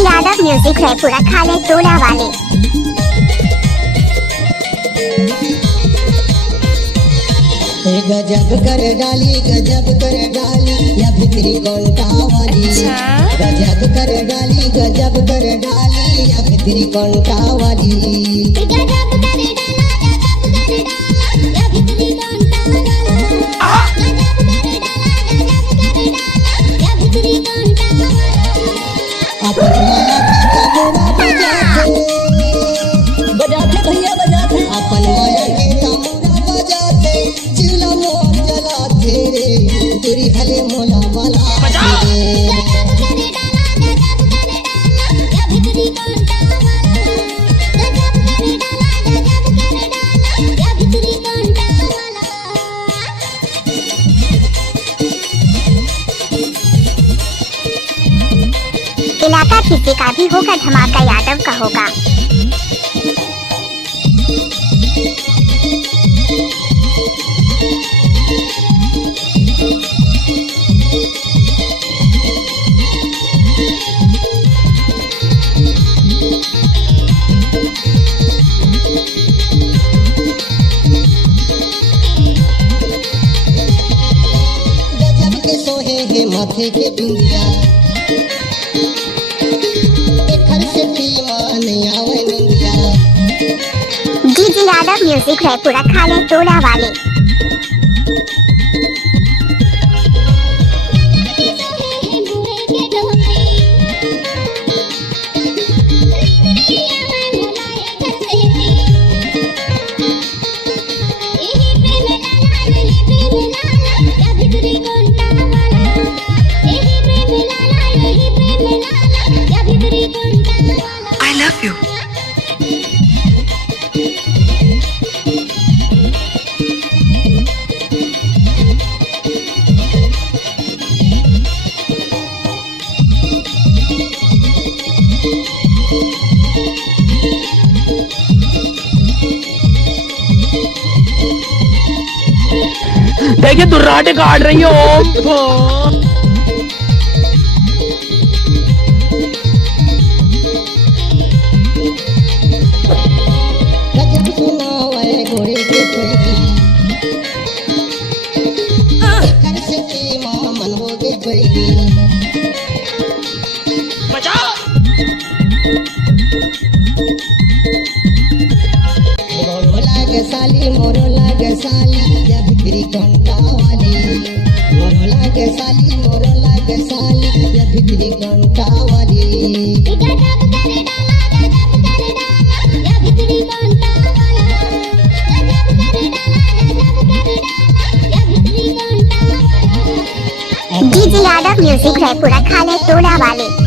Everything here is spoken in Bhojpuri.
डीजे यादव म्यूजिक है पूरा खाले टोला वाले। गजब कर डाली या भितरी कौनटा वाली। गजब कर डाली या भितरी कौनटा वाली। बजाते भैया बजाते अपन माया के तमुरा बजाते चिला मोर जलाते रे तेरी हले मोला वाला इलाका किसी का भी होगा, धमाका यादव का होगा। गजब के सोहे है माथे के बिंदिया डीजे यादव म्यूजिक है पूरा खाले टोला वाले। I love you. देखिए दुर्राटे काट रही है ओम। गजब सुनावे घोड़े के पैगी घर से की मां मन हो गई पैगी। मोरो लागे साली या भितरी कौनटा वाली। मोरो लागे साली या भितरी कौनटा वाली। डीजे यादव म्यूजिक है पूरा खाले टोला वाले।